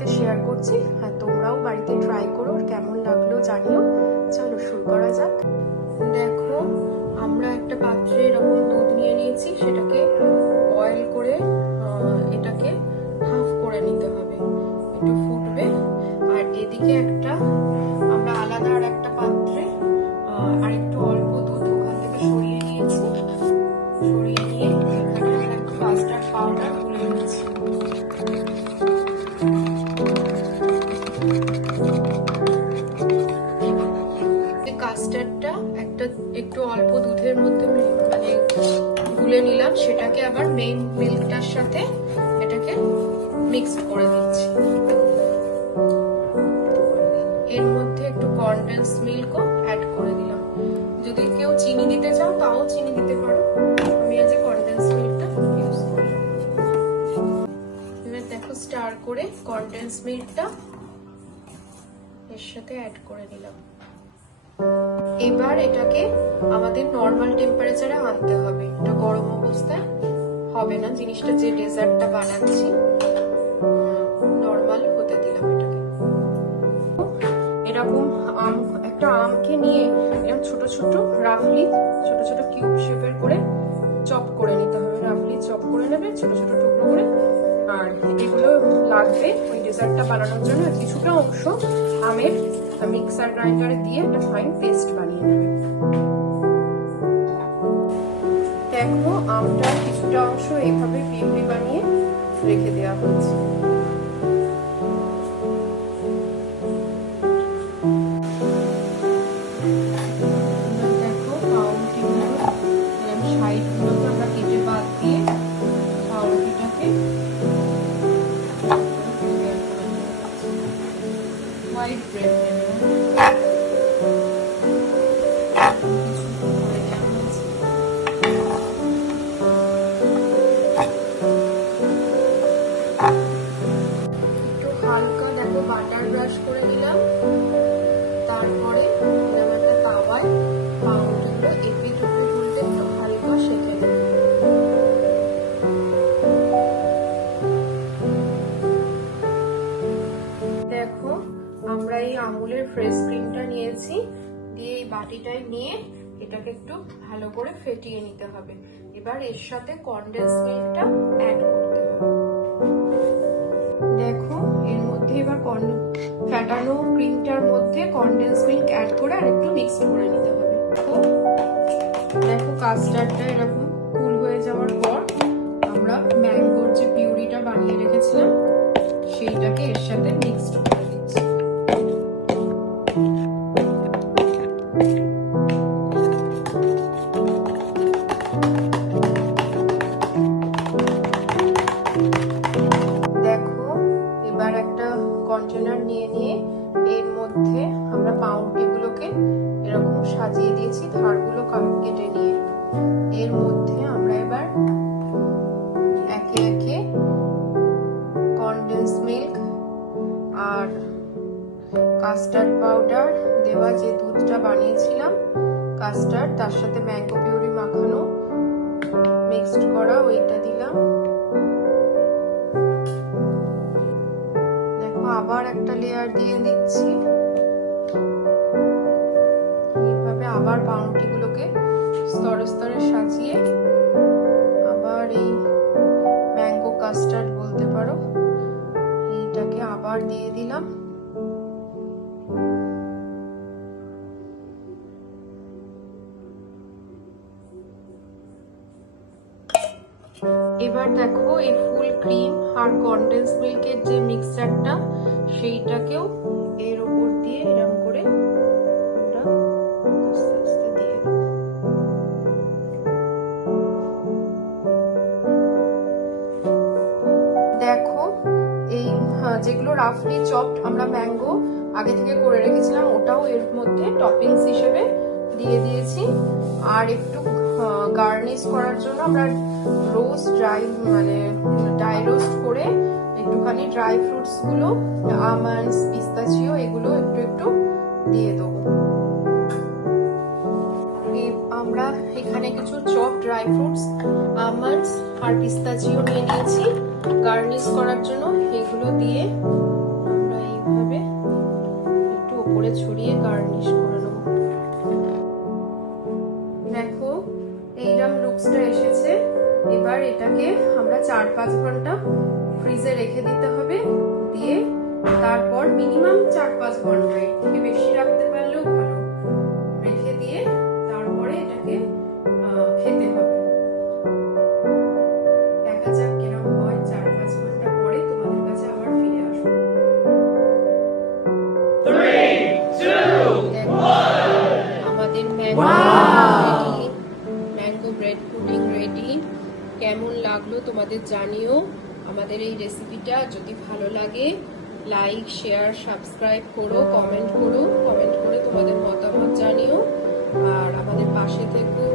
সাথে শেয়ার করছি। আর তোমরাও বাড়িতে ট্রাই করো, কেমন লাগলো জানিও। চলো শুরু করা যাক। দেখো, আমরা একটা পাত্রে এরকম দুধ নিয়ে নিয়েছি, সেটাকে বয়েল করে এটাকে হাফ করে নিতে হবে, একটু ফুটবে। আর এদিকে আমরা আলাদা আর একটা পাত্রে আর একটু অল্প দুধ ওখান থেকে সরিয়ে নিয়েছি। সরিয়ে নিয়ে এখানে আমরা একটু কাস্টার্ড পাউডার গুলে নিচ্ছি। কাস্টার্ডটা একটু অল্প দুধের মধ্যে মানে গুলে নিলাম, সেটাকে আবার মেইন মিল্কটার সাথে এটাকে মিক্স করে দিচ্ছি। এর মধ্যে একটু কনডেন্স মিল্কও অ্যাড করে দিলাম। যদি কেউ চিনি দিতে চাও তাও চিনি দিতে পারো, আমি আজ কনডেন্স মিল্কটা ইউজ করি। এবার দেখো, স্টার করে কনডেন্স মিল্কটা এর সাথে অ্যাড করে দিলাম। এবার এটাকে আমাদের নর্মাল টেম্পারেচারে আনতে হবে, এটা গরম অবস্থায় হবে না। জিনিসটা যে ডেজার্টটা বানাচ্ছি নর্মাল হতে দিলাম এটাকে। এরকম একটা আমকে নিয়ে এরকম ছোট ছোট রাফলি ছোট ছোট কিউব শেপের করে চপ করে নিতে হবে। রাফলি চপ করে নেবে ছোট ছোট টুকরো করে। আর এগুলো লাগবে ওই ডেজার্টটা বানানোর জন্য। কিছুটা অংশ আমের মিক্সার গ্রাইন্ডারে দিয়ে একটা ফাইন পেস্ট বানিয়ে নেবে। দেখো, আমটার কিছুটা অংশ এইভাবে পিউরি বানিয়ে রেখে দেওয়া হচ্ছে। দেখো, পাউরুটিগুলো সাইডগুলোকে আমরা কেটে বাদ দিয়ে পাউরুটিটাকে হোয়াইট ব্রেড বাটার ব্রাশ করে দিলাম। তারপরে একটা তাওয়ায় পাউরুটিগুলো এপিট ওপিট উল্টে হালকা সেঁকে দিলাম। দেখো, আমরা এই আমুলের ফ্রেশ ক্রিমটা নিয়েছি, দিয়ে এই বাটিটায় নিয়ে এটাকে একটু ভালো করে ফেটিয়ে নিতে হবে। এবার এর সাথে কনডেন্স মিল্কটা অ্যাড করতে হবে। দেখো, এর মধ্যে এবার ফ্যাটানো ক্রিমটার মধ্যে কনডেন্স মিল্ক অ্যাড করে আর একটু মিক্স করে নিতে হবে। দেখো, কাস্টার্ডটা এরকম কুল হয়ে যাওয়ার পর আমরা ম্যাঙ্গোর যে পিউরিটা বানিয়ে রেখেছিলাম সেইটাকে এর সাথে মিক্সড করে দিচ্ছি। কন্টেনার নিয়ে এর মধ্যে আমরা পাউরুটিগুলোকে এরকম সাজিয়ে দিয়েছি, ধারগুলো কেটে নিয়ে। এর মধ্যে আমরা এবার একে একে কনডেন্স মিল্ক আর কাস্টার্ড পাউডার দেওয়া যে দুধটা বানিয়েছিলাম কাস্টার্ড, তার সাথে ম্যাঙ্গো পিউরি মাখানো মিক্সড করা ওইটা দিলাম। আবার একটা লেয়ার দিয়ে দিচ্ছি। এইভাবে আবার পাউরুটিগুলোকে স্তরে স্তরে সাজিয়ে আবার এই ম্যাঙ্গো কাস্টার্ড বলতে পারো, এইটাকে আবার দিয়ে দিলাম। এবার দেখো, এই ফুল ক্রিম আর কনডেন্স মিল্কের যে মিক্সচারটা সেইটাকেও এর উপর দিয়ে এরকম করে আমরা আস্তে আস্তে দিয়ে দেব। দেখো, এই যেগুলো রাফলি চপড আমরা ম্যাঙ্গো আগে থেকে করে রেখেছিলাম ওটাও এর মধ্যে টপিংস হিসেবে দিয়ে দিয়েছি। আর একটু গার্নিশ করার জন্য আমরা রোস্ট ড্রাই রোস্ট করে একটুখানি ড্রাই ফ্রুটস গুলো, আমন্ডস, পিস্তাচিও, এগুলো একটু একটু দিয়ে দেবো। আমরা এখানে কিছু চপ ড্রাই ফ্রুটস, আমন্ডস আর পিস্তাচিও নিয়ে নিয়েছি গার্নিশ করার জন্য। এগুলো দিয়ে উপরে ছড়িয়ে গার্নিশ করে নেবো। দেখো এইরকম লুকসটা এসেছে। এবার এটাকে আমরা 4-5 ঘন্টা ফ্রিজে রেখে দিতে হবে। দিয়ে তারপর মিনিমাম 4-5 ঘন্টা, এর থেকে বেশি রাখতে পারলেও ভালো, রেখে দিয়ে তারপরে এটাকে খেতে হবে। দেখা যাক কিরকম হয়। 4-5 ঘন্টা পরে তোমাদের কাছে আবার ফিরে আসবো। 3, 2, 1. আমাদের ম্যাঙ্গো ব্রেড পুডিং রেডি। কেমন লাগলো তোমাদের জানিও। আমাদের এই রেসিপিটা যদি ভালো লাগে লাইক, শেয়ার, সাবস্ক্রাইব করো, কমেন্ট করে তোমাদের মতামত জানিও। আর আমাদের পাশে থেকো।